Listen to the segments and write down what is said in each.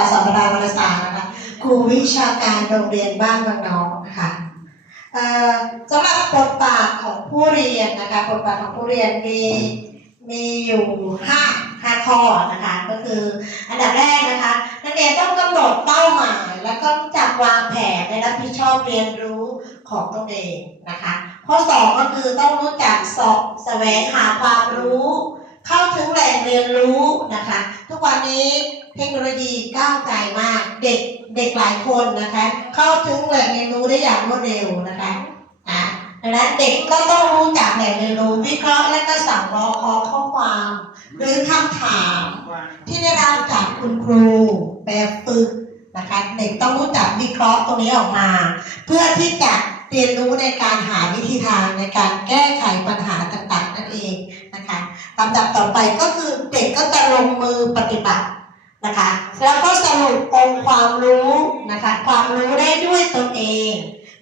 าสัมปทานวรรณศาสตร์นะคะครูวิชาการโรงเรียนบ้านบางน้องนะคะเอ่อสำหรับบทบาทของผู้เรียนนะคะบทบาทของผู้เรียนมีมีอยู่ห้าห้าข้อนะคะก็คืออันดับแรกนะคะนักเรียนต้องกำหนดเป้าหมาย แล้วก็รู้จักวางแผนและรับผิดชอบเรียนรู้ของตนเองนะคะข้อสองก็คือต้องรู้จักสอบแสวงหาความรู้ เข้าถึงแหล่งเรียนรู้นะคะ ทุกวันนี้เทคโนโลยีก้าวไกลมากเด็กเด็กหลายคนนะคะ เข้าถึงแหล่งเรียนรู้ได้อย่างรวดเร็วนะคะอ่าดังนั้นเด็กก็ต้องรู้จักแหล่งเรียนรู้วิเคราะห์และก็สั่งรอคอข้อความ หรือคำถามที่ได้รับจากคุณครูแบบฝึกนะคะเด็กต้องรู้จักวิเคราะห์ตรงนี้ออกมา เพื่อที่จะเรียนรู้ในการหาวิธีทางในการแก้ไขปัญหาต่างๆนั่นเอง ลำดับต่อไปก็คือเด็กก็จะลงมือปฏิบัตินะคะ แล้วก็สรุปองค์ความรู้นะคะ ความรู้ได้ด้วยตนเอง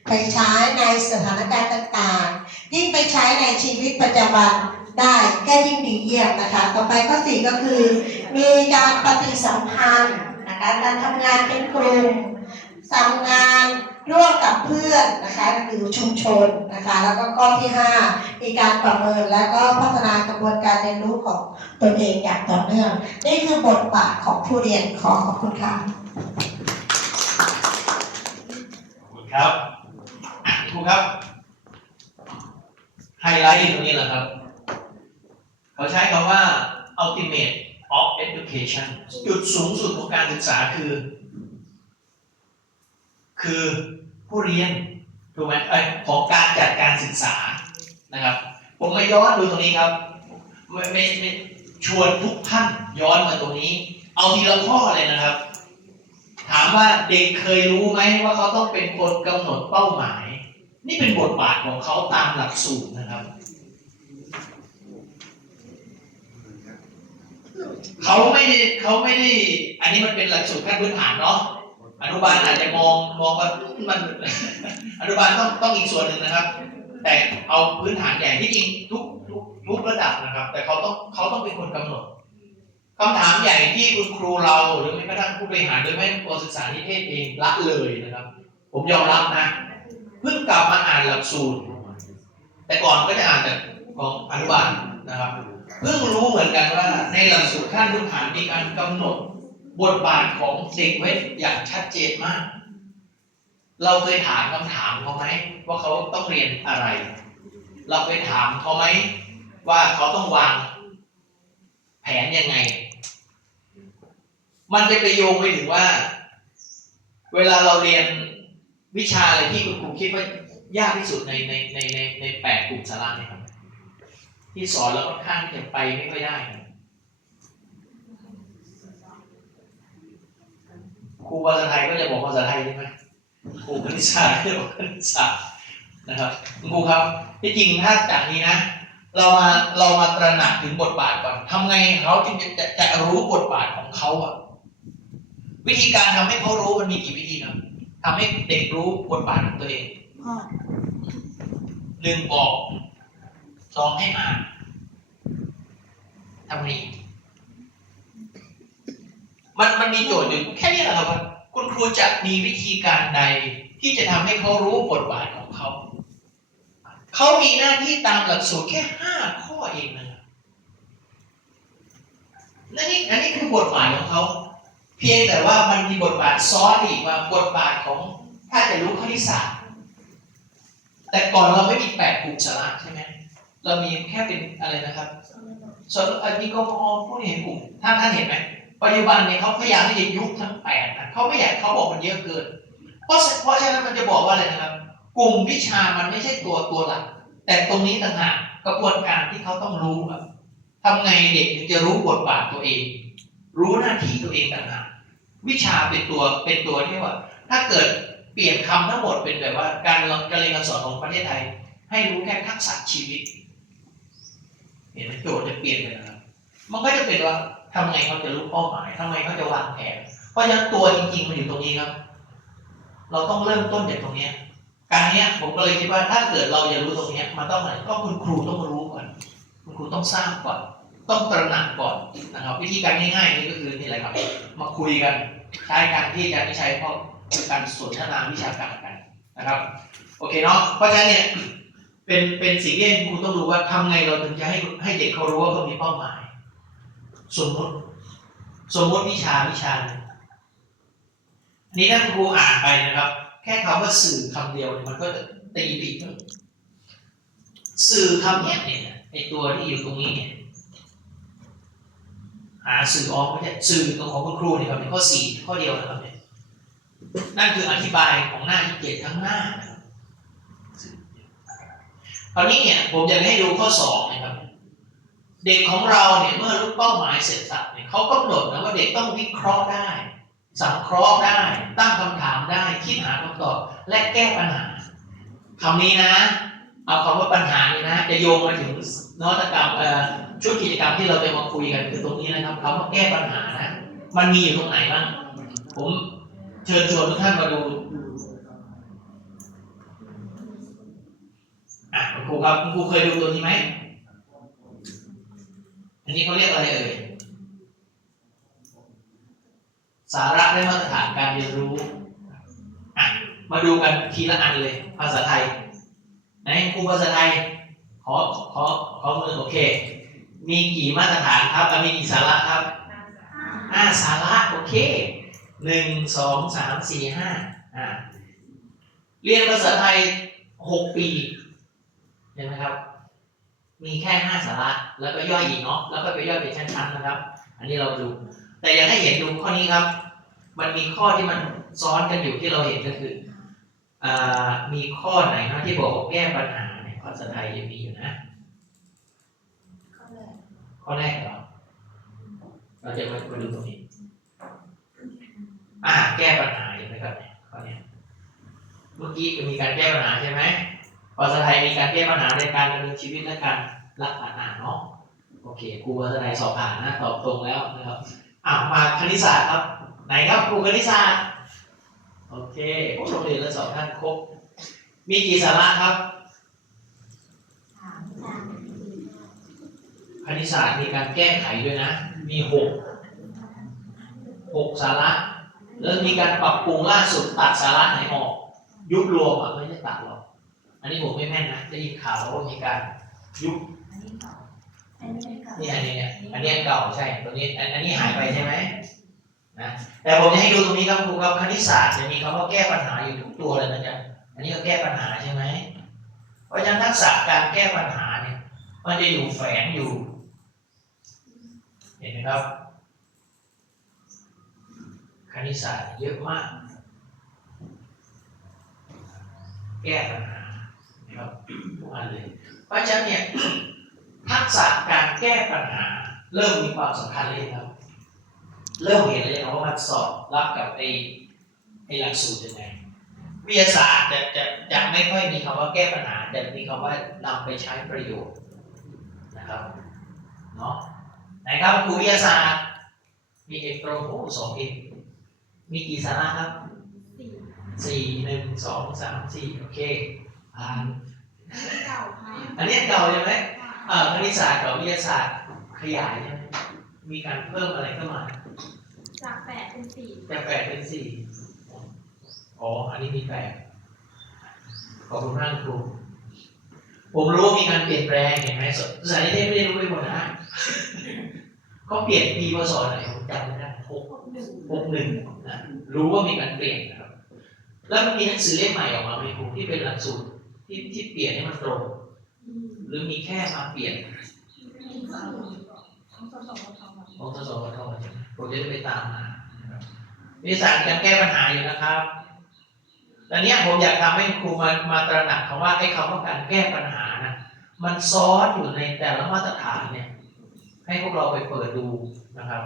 ไปใช้ในสถานการณ์ต่างๆ ยิ่งไปใช้ในชีวิตประจำวันได้ก็ยิ่งดีเยี่ยมนะคะ ต่อไปข้อสี่ก็คือ มีการปฏิสัมพันธ์นะคะการทำงานเป็นกลุ่มทำงานร่วมกับเพื่อนนะคะหรือชุมชนนะคะ แล้วก็ข้อที่ห้ามีการประเมินและก็พัฒนากระบวนการ ตนเองอย่างต่อเนื่อง นี่คือบทบาทของผู้เรียนขอขอบคุณค่ะขอบคุณครับครูครับ ไฮไลท์ตรงนี้แหละครับ เขาใช้คำว่า ultimate of education จุดสูงสุดของการศึกษาคือ คือผู้เรียนถูกไหมเอ้ของการจัดการศึกษานะครับ ผมมาย้อนดูตรงนี้ครับ ไม่ไม่ไม่ ชวนทุกท่านย้อนมาตรงนี้ เอาทีละข้อเลยนะครับ ถามว่าเด็กเคยรู้ไหมว่าเขาต้องเป็นคนกำหนดเป้าหมาย นี่เป็นบทบาทของเขาตามหลักสูตรนะครับ เขาไม่ได้เขาไม่ได้ อันนี้มันเป็นหลักสูตรขั้นพื้นฐานเนาะอนุบาลอาจจะมองมองว่ามันอนุบาลต้องต้องอีกส่วนหนึ่งนะครับ แต่เอาพื้นฐานใหญ่ที่จริงทุก ทุกระดับนะครับ แต่เขาต้องเขาต้องเป็นคนกำหนดคำถามใหญ่ที่คุณครูเราหรือแม้กระทั่งผู้บริหารหรือแม้ตัวศึกษานิเทศเองละเลยนะครับ ผมยอมรับนะเพิ่งกลับมาอ่านหลักสูตรแต่ก่อนก็จะอ่านแต่ของอนุบาลนะครับเพิ่งรู้เหมือนกันว่าในหลักสูตรขั้นพื้นฐานมีการกำหนดบทบาทของเด็กไว้อย่างชัดเจนมาก เราเคยถามคำถามเขาไหมว่าเขาต้องเรียนอะไร เราเคยถามเขาไหม ว่าเขาต้องวาง แผนยังไง มันจะไปโยงไปถึงว่า เวลาเราเรียนวิชาอะไรที่คุณครูคิดว่ายากที่สุดในในในในในแปดกลุ่มสาระเนี่ยครับ ที่สอนแล้วค่อนข้างจะไปไม่ค่อยได้ครูภาษาไทยก็จะบอกภาษาไทยใช่ไหมครูคณิตศาสตร์ก็จะบอกคณิตศาสตร์นะครับคุณครูครับที่จริงถ้าจากนี้นะ เรามาเรามาตระหนักถึงบทบาทก่อนทำไงเขาจึงจะจะจะรู้บทบาทของเขาอะวิธีการทำให้เขารู้มันมีกี่วิธีครับทำให้เด็กรู้บทบาทของตัวเองหนึ่งบอกสองให้อ่านทำไงอีกมันมันมีโจทย์อยู่แค่นี้แหละครับว่าคุณครูจะมีวิธีการใดที่จะทำให้เขารู้บทบาทของ เขามีหน้าที่ตามหลักสูตรแค่ห้าข้อเองนะครับและนี่อันนี้คือบทบาทของเขา เพียงแต่ว่ามันมีบทบาทซ้อนอีกว่าบทบาทของถ้าจะรู้คณิตศาสตร์แต่ก่อนเราไม่มีแปดกลุ่มสาระใช่ไหมเรามีแค่เป็นอะไรนะครับส่วนอันนี้ก็พอผู้เห็นกลุ่มท่านท่านเห็นไหมปัจจุบันเนี่ยเขาพยายามที่จะยุบทั้งแปดนะเขาไม่อยากเขาบอกมันเยอะเกิน เพราะเพราะฉะนั้นมันจะบอกว่าอะไรนะครับ กลุ่มวิชามันไม่ใช่ตัวตัวหลัก แต่ตรงนี้ต่างหากกระบวนการที่เขาต้องรู้ครับทำไงเด็กถึงจะรู้บทบาทตัวเอง รู้หน้าที่ตัวเองต่างหากวิชาเป็นตัวเป็นตัวที่ว่า ถ้าเกิดเปลี่ยนคำทั้งหมดเป็นแบบว่า การการเรียนการสอนของประเทศไทย ให้รู้แค่ทักษะชีวิต เห็นไหมโจทย์จะเปลี่ยนเลยนะครับ มันก็จะเป็นว่าทำไงเขาจะรู้เป้าหมายทำไงเขาจะวางแผนเพราะฉะนั้นตัวจริงๆมันอยู่ตรงนี้ครับ เราต้องเริ่มต้นจากตรงเนี้ย การเนี้ยผมก็เลยคิดว่าถ้าเกิดเราจะรู้ตรงเนี้ยมันต้องอะไรก็คุณครูต้องรู้ก่อน คุณครูต้องสร้างก่อน ต้องตระหนักก่อนนะครับ วิธีการง่ายๆนี่ก็คือนี่แหละครับ มาคุยกันใช้กันที่อาจารย์ไม่ใช้เพราะเป็นการสนทนาวิชาการกันนะครับ โอเคเนาะเพราะฉะนั้นเนี่ยเป็นเป็นสิ่งที่ครูต้องรู้ว่าทำไงเราถึงจะให้ให้เด็กเขารู้ว่าเขามีเป้าหมาย สมมติสมมติวิชาวิชานึ่งอันนี้ถ้าคุณครูอ่านไปนะครับ แค่คำว่าสื่อคำเดียวเนี่ยมันก็ตีผิดแล้วสื่อคำเนี้ยเนี่ยไอตัวที่อยู่ตรงนี้เนี่ยหาสื่อออกไม่ใช่สื่อตัวของคุณครูเนี่ยครับเป็นข้อสี่ข้อเดียวนะครับเนี่ยนั่นคืออธิบายของหน้าที่เจ็ดทั้งหน้านะครับคราวนี้เนี่ยผมอยากให้ดูข้อสองนะครับ เด็กของเราเนี่ยเมื่อรู้เป้าหมายเสร็จสับเนี่ยเขากำหนดนะว่าเด็กต้องวิเคราะห์ได้ สังเคราะห์ได้ ตั้งคำถามได้ คิดหาคำตอบ และแก้ปัญหาคำนี้นะ เอาคำว่าปัญหานี่นะ จะโยงมาถึงนวัตกรรมชุดกิจกรรมที่เราจะมาคุยกันคือตรงนี้นะครับคำว่าแก้ปัญหานะมันมีอยู่ตรงไหนบ้าง ผมเชิญชวนทุกท่านมาดูอะคุณครูครับคุณครูเคยดูตัวนี้ไหมอันนี้เขาเรียกอะไรเอ่ย สาระและมาตรฐานการเรียนรู้อะมาดูกันทีละอันเลย ภาษาไทยไหนครูภาษาไทย ขอขอขอมือโอเค มีกี่มาตรฐานครับอะมีกี่สาระครับห้าสาระโอเคหนึ่งสองสามสี่ห้าอ่าเรียนภาษาไทยหกปีเห็นไหมครับ มีแค่ห้าสาระแล้วก็ย่อยอีกเนาะแล้วก็ไปย่อยเป็นชั้นๆนะครับ อันนี้เราดู แต่อยากให้เห็นดูข้อนี้ครับ มันมีข้อที่มันซ้อนกันอยู่ที่เราเห็นก็คืออมีข้อไหนนะที่บอกว่าแก้ปัญหาเนี่ยภาษาไทยยังมีอยู่นะ ข้อแรกเหรอเราจะมามาดูตรงนี้ อ่า แก้ปัญหาเห็นไหมครับเนี่ยข้อเนี้เมื่อกี้มีการแก้ปัญหาใช่ไหมภาษาไทยมีการแก้ปัญหาในการดำเนินชีวิตและการรักษาอ่าเนาะโอเคครูภาษาไทยสอบผ่านนะตอบตรงแล้วนะครับอ่ามาคณิตศาสตร์ครับ ไหนครับครูคณิตศาสตร์โอเคโอ้โรงเรียนละสองท่านครบมีกี่สาระครับคณิตศาสตร์มีการแก้ไขด้วยนะ มีหกหกสาระแล้วมีการปรับปรุงล่าสุดตัดสาระไหนออก ยุบรวมอะไม่ได้ตัดหรอกอันนี้ผมไม่แม่นนะได้ยินข่าวว่ามีการยุบนี่อันนี้เนี่ยอันนี้อันเก่าใช่ตัวนี้อันอันนี้หายไปใช่ไหม นะแต่ผมจะให้ดูตรงนี้ครับครูครับคณิตศาสตร์จะมีคำว่าแก้ปัญหาอยู่ทุกตัวเลยนะจ๊ะอันนี้ก็แก้ปัญหาใช่ไหมเพราะฉะนั้นทักษะการแก้ปัญหาเนี่ย มันจะอยู่แฝงอยู่ เห็นไหมครับคณิตศาสตร์เยอะมากแก้ปัญหานะครับทุกอันเลย เพราะฉะนั้นเนี่ยทักษะการแก้ปัญหาเริ่มมีความสำคัญเลยครับ เริ่มเห็นเลยนะว่ามันสอบรับกับไอ้ไอ้หลักสูตรยังไงวิทยาศาสตร์จะจะจะไม่ค่อยมีคำว่าแก้ปัญหาแต่มีคำว่านำไปใช้ประโยชน์นะครับเนาะไหนครับครูวิทยาศาสตร์ มีเอกตรงโอ้สองเอกมีกี่สาระครับสี่หนึ่งสองสามสี่โอเคผ่านอันนี้เก่าใช่ไหมเอ่อคณิตศาสตร์กับวิทยาศาสตร์ขยายใช่ไหมมีการเพิ่มอะไรเข้ามา จากแปดเป็นสี่จากแปดเป็นสี่อ๋อ อันนี้มีแปดขอบคุณมากครู ผมรู้ว่ามีการเปลี่ยนแปลงเห็นไหมสสายนิเทศไม่ได้รู้ไปหมดนะเขาเปลี่ยนปีพศไหนผมจำไม่ได้หกหนึ่งหกหนึ่งนะรู้ว่ามีการเปลี่ยนนะครับ แล้วมันมีหนังสือเล่มใหม่ออกมาไหมครูที่เป็นหลักสูตรที่ที่เปลี่ยนให้มันตรง หรือมีแค่มาเปลี่ยนของสองของสองของของสสวทใช่ไหม ผมจะได้ไปตามมานะครับวิทยาศาสตร์มีการแก้ปัญหาอยู่นะครับตอนนี้ผมอยากทำให้ครูมามาตระหนักคำว่าไอ้คำว่าการแก้ปัญหานะมันซ้อนอยู่ในแต่ละมาตรฐานเนี่ย ให้พวกเราไปเปิดดูนะครับ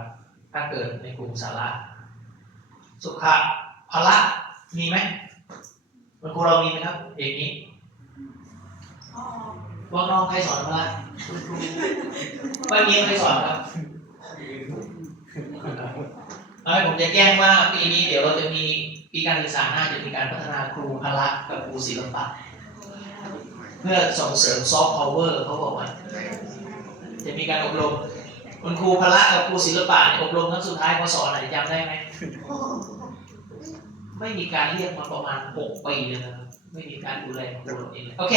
ถ้าเกิดในกลุ่มสาระ สุขะพละมีไหมมันครูเรามีไหมครับเอกนี้ว่าน้องใครสอนพละไม่มีใครสอนครับ เอาให้ผมจะแจ้งว่าปีนี้เดี๋ยวเราจะมีปีการศึกษาหน้าจะมีการพัฒนาครูพละกับครูศิลปะ เพื่อส่งเสริมซอฟต์พาวเวอร์เขาบอกว่า จะมีการอบรมคุณครูพละกับครูศิลปะเนี่ยอบรมครั้งสุดท้ายพศไหนจำได้ไหมไม่มีการเรียกมาประมาณหกปีเลยนะครับไม่มีการดูแลของตัวเองเลยโอเค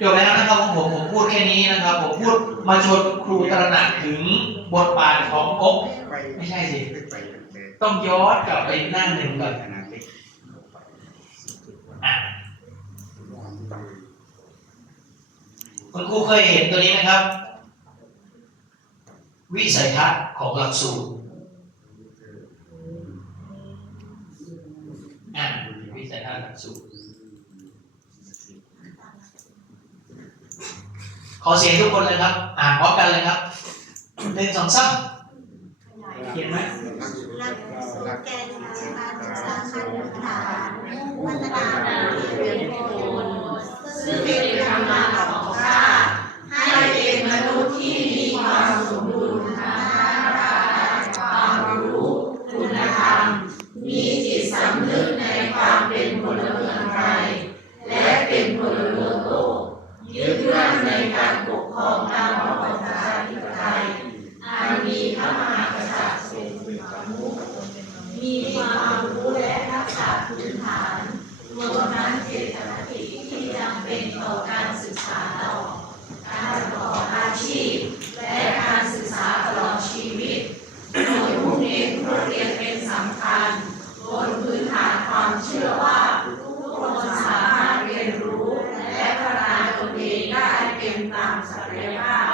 จบแล้วนะครับของผมผมพูดแค่นี้นะครับ ผมพูดมาชวนครูตระหนักถึงบทบาทของก๊กไม่ใช่สิ ต้องย้อนกลับไปหน้าหนึ่งก่อนอะคุณครูเคยเห็นตัวนี้ไหมครับ วิสัยทัศน์ของหลักสูตรอะวิสัยทัศน์หลักสูตร ขอเสียงทุกคนเลยครับ อ่านพร้อมกันเลยครับหนึ่งสองสามเขียนไหมหลักสูตรแกนวิชาการศึกษาขั้นพื้นฐานพัฒนาเรียนรู้ซึ่งเป็นธรรมะของชาติให้เป็นมนุษย์ที่มีความสมดุลทางด้านร่างกายความรู้ คุณธรรม มีจิตสำนึกในความเป็นพลเมืองไทย และเป็นพลเมืองโลกยึดมั่นในการปกครองตามระบอบประชาธิปไตยอันมีพระมหากษัตริย์ทรงเป็นประมุขมีความรู้และทักษะพื้นฐานรวมทั้งเจตนติที่จำเป็นต่อการศึกษาต่อ การประกอบอาชีพ และการศึกษาตลอดชีวิต โดยมุ่งเน้นผู้เรียนเป็นสำคัญ บนพื้นฐานความเชื่อว่าทุกคนสามารถเรียนรู้ และพัฒนาตนเองได้เป็นตามศักยภาพ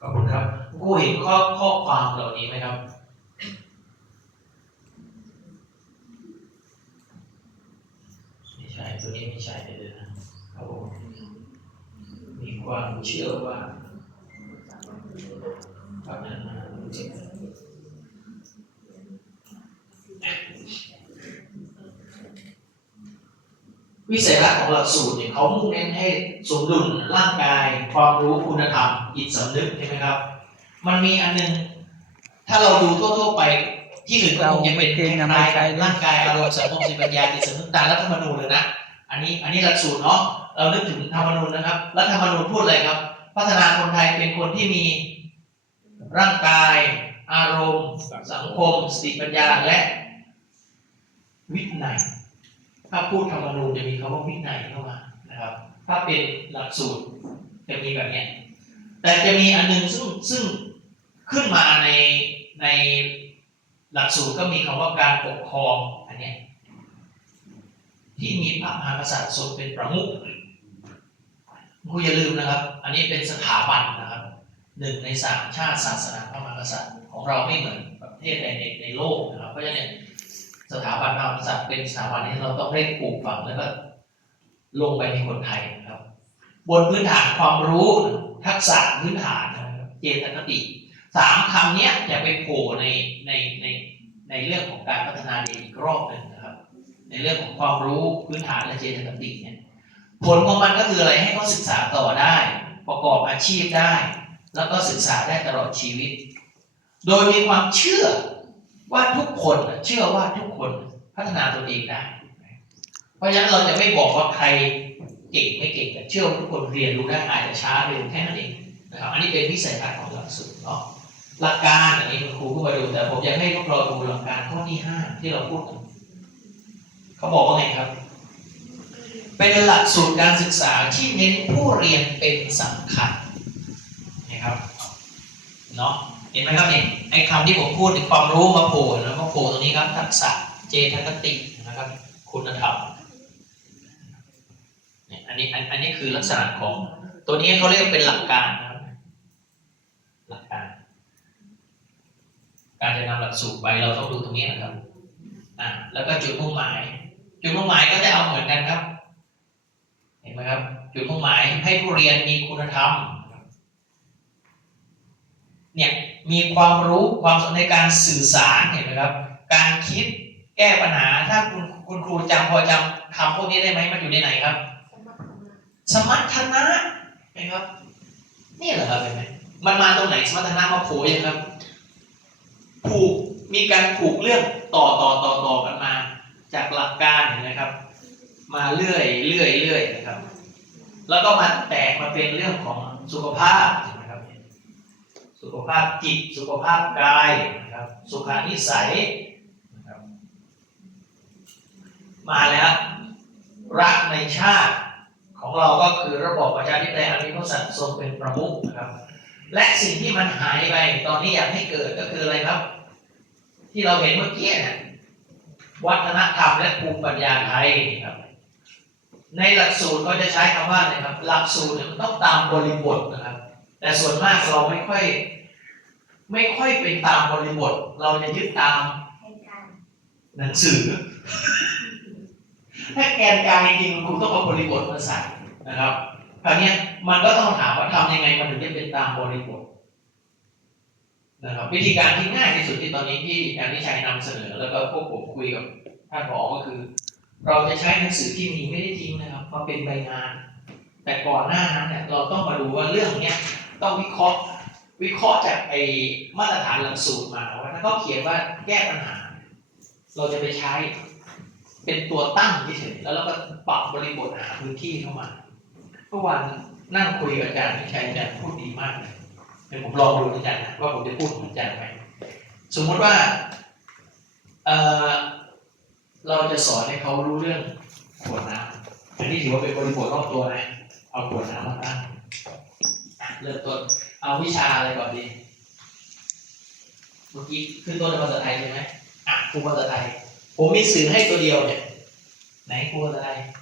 ขอบคุณครับครูเห็นข้อข้อความเหล่า นี้ไหมครับ ไม่ใช่ตัวนี้ไม่ใช่เลยนะครับผมมีความเชื่อว่าพัฒนาวิสัยทัศน์ของหลักสูตรเนี่ยเขามุ่งเน้นให้สมดุลร่างกาย ความรู้คุณธรรมจิตสำนึกใช่ไหมครับ มันมีอันหนึง ถ้าเราดูทั่วๆไปที่อื่นก็คงจะเป็นคล้ายๆกันร่างกายอารมณ์สังคมสิปัญญาจิตสำนึกตามรัฐธรรมนูญเลยนะอันนี้อันนี้หลักสูตรเนาะเรานึกถึงธรรมนูญนะครับรัฐธรรมนูญพูดอะไรครับ พัฒนาคนไทยเป็นคนที่มีร่างกาย อารมณ์ สังคมสติปัญญาและ วินัยถ้าพูดธรรมนูญจะมีคำว่าวินัยเข้ามานะครับ ถ้าเป็นหลักสูตรจะมีแบบนี้แต่จะมีอันหนึงซึ่งซึ่ง ขึ้นมาในในหลักสูตรก็มีคำว่าการปกครองอันนี้ที่มีพระมหากษัตริย์ทรงเป็นประมุขคุณอย่าลืมนะครับ อันนี้เป็นสถาบันนะครับหนึ่งในสามชาติศาสนาพระมหากษัตริย์ของเราไม่เหมือนประเทศใดในในโลกนะครับเพราะฉะนั้นสถาบันพระมหากษัตริย์เป็นสถาบันที่เราต้องเร่งปลูกฝังแล้วก็ลงไปในคนไทยนะครับ บนพื้นฐานความรู้ทักษะพื้นฐานนะครับเจตคติ สามคำนี้จะไปโผล่ในในในในเรื่องของการพัฒนาเด็กอีกรอบหนึ่งนะครับ ในเรื่องของความรู้พื้นฐานและเจตคติเนี่ยผลของมันก็คืออะไรให้เขาศึกษาต่อได้ ประกอบอาชีพได้ แล้วก็ศึกษาได้ตลอดชีวิต โดยมีความเชื่อว่าทุกคนเชื่อว่าทุกคนพัฒนาตัวเองได้ เพราะฉะนั้นเราจะไม่บอกว่าใครเก่งไม่เก่งแต่เชื่อว่าทุกคนเรียนรู้ได้อาจจะช้าเร็วแค่นั้นเองนะครับอันนี้เป็นวิสัยทัศน์ของหลักสูตร หลักการอันนี้คุณครูก็มาดูแต่ผมอยากให้พวกเราดูหลักการข้อที่ห้าที่เราพูดกันเขาบอกว่าไงครับ เป็นหลักสูตรการศึกษาที่เน้นผู้เรียนเป็นสำคัญนะครับเนาะเห็นไหมครับเนี่ยไอ้คำที่ผมพูดถึงความรู้มาโผล่แล้วก็โผล่ตรงนี้ครับทักษะเจตคตินะครับ คุณธรรมเนี่ยอันนี้อันอันนี้คือลักษณะของ ตัวนี้เขาเรียกเป็นหลักการนะครับ หลักการ การจะนำหลักสูตรไปเราต้องดูตรงนี้นะครับอะแล้วก็จุดมุ่งหมาย จุดมุ่งหมายก็จะเอาเหมือนกันครับ เห็นไหมครับ จุดมุ่งหมายให้ผู้เรียนมีคุณธรรมเนี่ยมีความรู้ความสามารถในการสื่อสารเห็นไหมครับ การคิดแก้ปัญหาถ้าคุณคุณครูจำพอจำคำพวกนี้ได้ไหมมันอยู่ในไหนครับ สมรรถนะเห็นไหมครับ นี่เหรอครับเห็นไหมมันมาตรงไหนสมรรถนะมาโผล่ยังครับ ผูกมีการผูกเรื่องต่อต่อต่อต่อกันมา จากหลักการเห็นไหมครับ มาเรื่อยเรื่อยเรื่อยนะครับ แล้วก็มาแตกมาเป็นเรื่องของสุขภาพนไหมครับ สุขภาพจิตสุขภาพกายนะครับ สุขานิสัยนะครับ มาแล้วรักในชาติของเราก็คือระบอบประชาธิปไตยอันมีพระสัตว์ทรงเป็นประมุขนะครับ และสิ่งที่มันหายไปตอนนี้อยากให้เกิดก็คืออะไรครับ ที่เราเห็นเมื่อกี้นี่ยวัฒนธรรมและภูมิปัญญาไทยครับ ในหลักสูตรเขาจะใช้คำว่าอะไรครับ หลักสูตรเนี่ยมันต้องตามบริบทนะครับ แต่ส่วนมากเราไม่ค่อย ไม่ค่อยเป็นตามบริบท เราจะยึดตามหนังสือ ถ้าแกนกลางจริงๆคุณต้องเอาบริบทมาใส่นะครับ คราวนี้มันก็ต้องถามว่าทำยังไงมันถึงจะเป็นตามบริบทนะครับวิธีการที่ง่ายที่สุดที่ตอนนี้ที่อาจารย์นิชัยนำเสนอ แล้วก็พวกผมคุยกับท่านผอก็คือ เราจะใช้หนังสือที่มีไม่ได้ทิ้งนะครับมาเป็นใบงาน แต่ก่อนหน้านั้นเนี่ยเราต้องมาดูว่าเรื่องเนี้ยต้องวิเคราะห์วิเคราะห์จากไอมาตรฐานหลักสูตรมาว่าถ้าเขาเขียนว่าแก้ปัญหา เราจะไปใช้เป็นตัวตั้งเฉยแล้วเราก็ปรับบริบทหาพื้นที่เข้ามา มื่อวานนั่งคุยกับอาจารย์นิชัยอาจารย์พูดดีมากเลยเดี๋ยวผมลองดูอาจารย์นะว่าผมจะพูดเหมือนอาจารย์ไหมสมมติว่าเเราจะสอนให้เขารู้เรื่องขวดน้ำอันนี้ถือว่าเป็นบริบทรอบตัวนะเอาขวดน้ำมาตั้งเริ่มต้นเอาวิชาอะไรก่อนดีเมื่อกี้ขึ้นต้นในภาษาไทยใช่ไหมอะครูภาษาไทย ผมมีสื่อให้ตัวเดียวเนี่ยไหนครูอะไรเ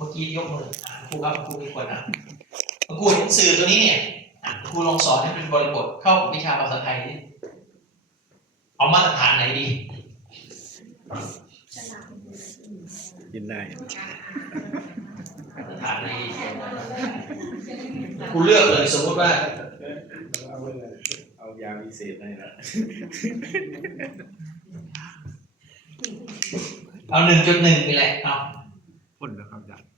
มื่อกี้ยกมืออะครูครับครูมีคนอะครูเห็นสื่อตัวนี้เนี่ยอะครูลองสอนให้เป็นบริบทเข้ากับวิชาภาษาไทยดิเอามาตรฐานไหนดีกินได้มาตรฐานไหนดีครูเลือกเลยสมมติว่าเอาเอายาพิเศษให้ละเอาหนึ่งจุดหนึ่งไปแหละเอาพ่นนะครับอาจารย์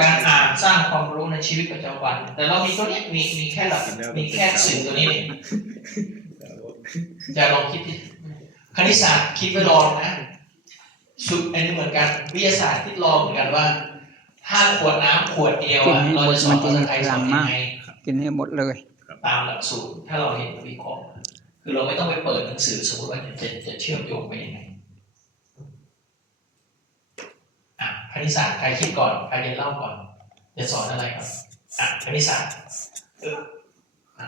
การอ่านสร้างความรู้ในชีวิตประจำวัน แต่เรามีตัวนี้มีมีแค่หลักมีแค่สื่อตัวนี้เองจะลองคิดดิคณิตศาสตร์คิดไว้ลองนะสุดอันนี้เหมือนกันวิทยาศาสตร์คิดลองเหมือนกันว่า ถ้าขวดน้ำขวดเดียวอะเราจะสอนภาษาไทยสอนยังไงกินให้หมดเลยตามหลักสูตรถ้าเราเห็นวิเคราะห์คือเราไม่ต้องไปเปิดหนังสือสมมติว่าจะจะเชื่อมโยงไปยังไงอะค ณิตศาสตร์ใครคิดก่อนใครจะเล่าก่อนจะสอนอะไรครับอะคณิตศาสตร์เอออะ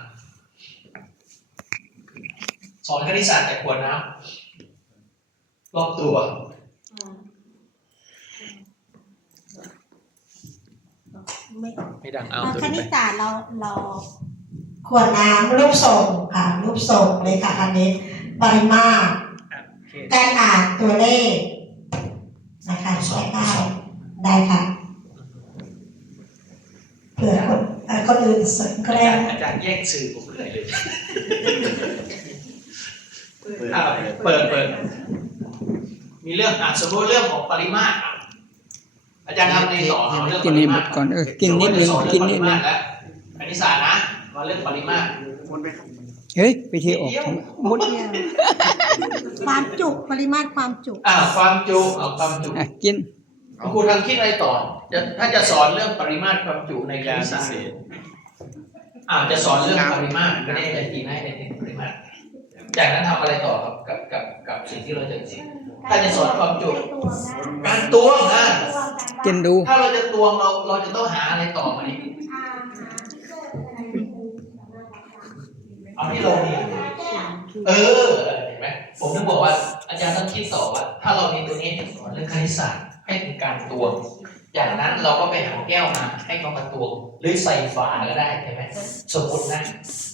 สอนคณิตศาสตร์จากขวดน้ำรอบตัวไม่ไม่ดังเอาอ่าตัวคณินี้ตศาสตร์เราเราขวดน้ำรูปทรงค่ะรูปทรงเลยค่ะอันนี้ปริมาตรการอ่านตัวเลขนะคะใช้ได้ ได้ค่ะเผื่อคนเอ่อคนอื่นสนก็ได้อาจารย์แย่งสื่อผมเลยเลยอ้าวเปิดเปิด มีเรื่องอะสมมติเรื่องของปริมาตรอะอาจารย์ทำในต่อเอาเรื่องกิปนริให้หมมาดตรก่อนเออกินนิดนึงกินนิดนึงแล้วคณิตศาสตร์นะมาเรื่องปริมาตรเฮ้ยไปเที่ยวออกทำไมหมดความจุ ปริมาตรความจุอ่าความจุเอาความจุอะกิน ครูทำคิดอะไรต่อจะถ้าจะสอนเรื่องปริมาตรความจุในคยาณิตพิศาสตเศร์ษอ่าจะสอนเรื่องปริมาตรก็ได้ใจจริงให้ในปริมาตรจากนั้นทำอะไรต่อครับกับกับกับสิ่งที่เราจะสิ่งถ้าจะสอนความจุการตวงนะกินดูถ้าเราจะตวงเราเราจะต้องหาอะไรต่อไหมเอาที่เรามีเออเห็นไหมผมถึงบอกว่าอาจารย์ต้องคิดต่อว่า ถ้าเรามีตัวนี้จะสอนเรื่องคณิตศาสตร์ ให้เป็นการตวงจากนั้นเราก็ไปหาแก้วมาให้เขามาตวงหรือใส่ฝาก็ได้ใช่ไหมสมมตินะ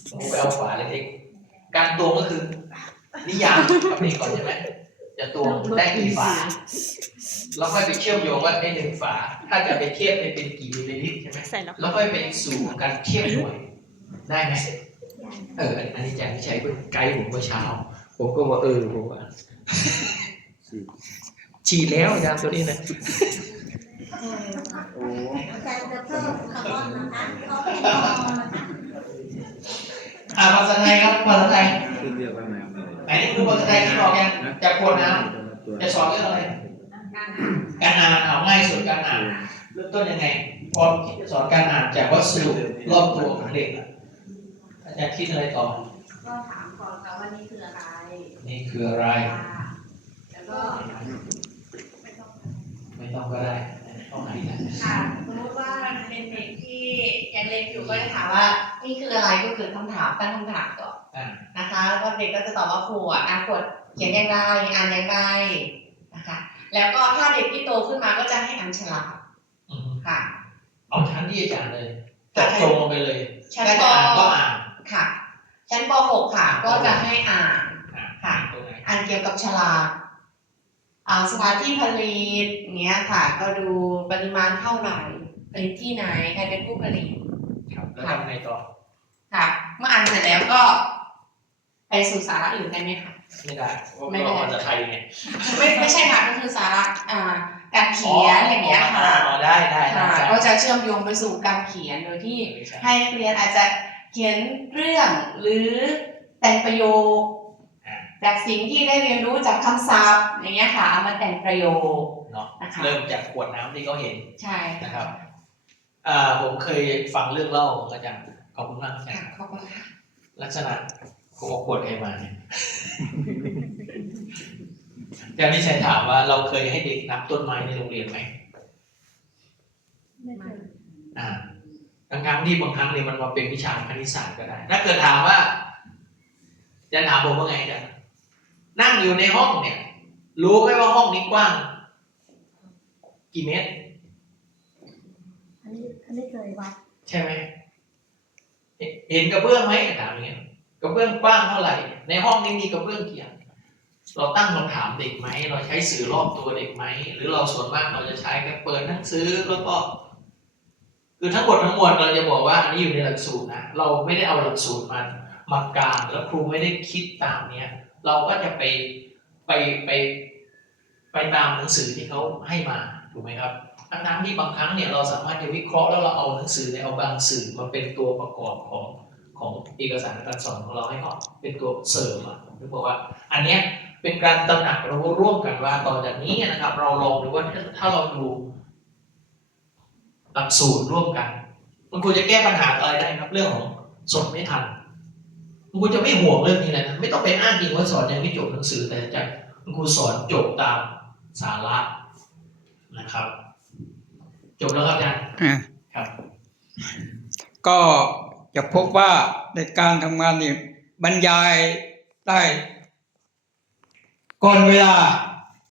ผมไปเอาฝาเล็กๆการตวงก็คือนิยามกับนี้ก่อนใช่ไหมจะตวงได้กี่ฝาแล้วค่อยไปเชื่อมโยงว่าในหนึ่งฝา ถ้าจะไปเทียบไปเป็นกี่มิลลิลิตรใช่ไหมใส่แล้วแล้วค่อยไปสู่การเทียบหน่วยได้ไหมเอออันนี้อาจารย์ที่ใช้เพื่อไกด์ผมเมื่อเช้า ผมก็ว่าเออผมว่า ฉีดแล้วอาจารย์ตัวนี้นะโอ้การจะเพิ่มคาร์บอนนะคะเขาเป็นอ่าภาษาไทยครับภาษาไทยคือเรียกว่าน้ำอะไรไหนนี่คือภาษาไทยที่บอกยังจากขวดน้ำจะสอนเรื่องอะไรการอ่านเอาง่ายสุดการอ่านเริ่มต้นยังไงพอคิดจะสอนการอ่านจากวัสดุรอบตัวของเด็กอะอาอาจารย์คิดอะไรต่อก็ถามก่อนค่ะว่านี่คืออะไรนี่คืออะไรค่ะแล้วก็ไม่ต้องไม่ ต้องก็ได้ต้องไหนกันค่ะสมมติว่ามันเป็นเด็กที่ยังเล็กอยู่ก็จะถามว่า นี่คืออะไรก็คือคำถามตั้งคำถามก่อนอ่านะคะแล้วก็เด็กก็จะตอบว่าขวดอะขวดเขียนยังไงอ่านยังไงนะคะ แล้วก็ถ้าเด็กที่โตขึ้นมาก็จะให้อ่านฉลากอืมค่ะเอาชั้นที่อาจารย์เลยจัดตรงลงไปเลยชั้นถ้าปจะอ่านก็อ่านค่ะ ชั้นป .6 ค่ะ ก็จะให้อ่านอ่านค่ะตรงไหนอ่านเกี่ยวกับฉลากอ่า สถานที่ผลิตอย่างเงี้ยค่ะก็ดูปริมาณเท่าไหร่ผลิตที่ไหนใครเป็นผู้ผลิตครับแล้วทำไงต่อค่ะ เมื่ออ่านเสร็จแล้วก็ไปสู่สาระอื่นได้ไหมคะไม่ได้เพราะไม่ได้เราภาษาไทยไงไม่ไม่ใช่ค่ะก็คือสาระอ่าการเขียนอย่างเงี้ยค่ะอ๋อได้ได้ได้ค่ะได้ก็จะเชื่อมโยงไปสู่การเขียนโดยที่ไม่ใช่ให้นักเรียนอาจจะเขียนเรื่องหรือแต่งประโยคอ่า จากสิ่งที่ได้เรียนรู้จากคำศัพท์อย่างเงี้ยค่ะเอามาแต่งประโยคเนาะนะคะเริ่มจากขวดน้ำที่เขาเห็นใช่นะครับอ่าผมเคยฟังเรื่องเล่าของอาจารย์ขอบคุณมากอาจารค่ะย์ขอบคุณค่ะลักษณะเขาเอาขวดใครมาเนี่ยอาจารย์นิชัยถามว่าเราเคยให้เด็กนับต้นไม้ในโรงเรียนไหมไม่เคยอ่าทั้งครั้งๆที่บางครั้งเนี่ยมันมาเป็นวิชาคณิตศาสตร์ก็ได้ ถ้าเกิดถามว่าจะถามผมว่าไงอาจารย์ นั่งอยู่ในห้องเนี่ย รู้ไหมว่าห้องนี้กว้าง กี่เมตร อันนี้อันนี้เคยวัดใช่ไหมเห็นเห็นกระเบื้องไหมถามอย่างเงี้ยกระเบื้องกว้างเท่าไหร่ ในห้องนี้มีกระเบื้องกี่อย่างเราตั้งคำถามเด็กไหม เราใช้สื่อรอบตัวเด็กไหม หรือเราส่วนมากเราจะใช้กันเปิดหนังสือแล้วก็คือทั้งหมดทั้งมวลเราจะบอกว่าอันนี้อยู่ในหลักสูตรนะ เราไม่ได้เอาหลักสูตรมา มากลางแล้วครูไม่ได้คิดตามเนี้ย เราก็จะไปไปไปไปตามหนังสือที่เขาให้มาถูกไหมครับทั้งๆที่บางครั้งเนี่ยเราสามารถจะวิเคราะห์แล้วเราเอาหนังสือเนี่ยเอาบางสื่อมาเป็นตัวประกอบของของเอกสารการสอนของเราให้เขาเป็นตัวเสริมอะผมถึงบอกว่า อันเนี้ยเป็นการตระหนักรู้ร่วมกันว่าต่อจากนี้นะครับ เราลองดูว่าถ้าเราดูหลักสูตรร่วมกัน มันควรจะแก้ปัญหาอะไรได้ครับ เรื่องของสอนไม่ทัน มันควรจะไม่ห่วงเรื่องนี้เลยนะไม่ต้องไปอ้างอิงว่าสอนยังไม่จบหนังสือแต่จะคุณครูสอนจบตามสาระนะครับ จบแล้วครับอาจารย์อ่าครับ ก็จะพบว่าในการทำงานนี่บรรยายได้ก่อนเวลา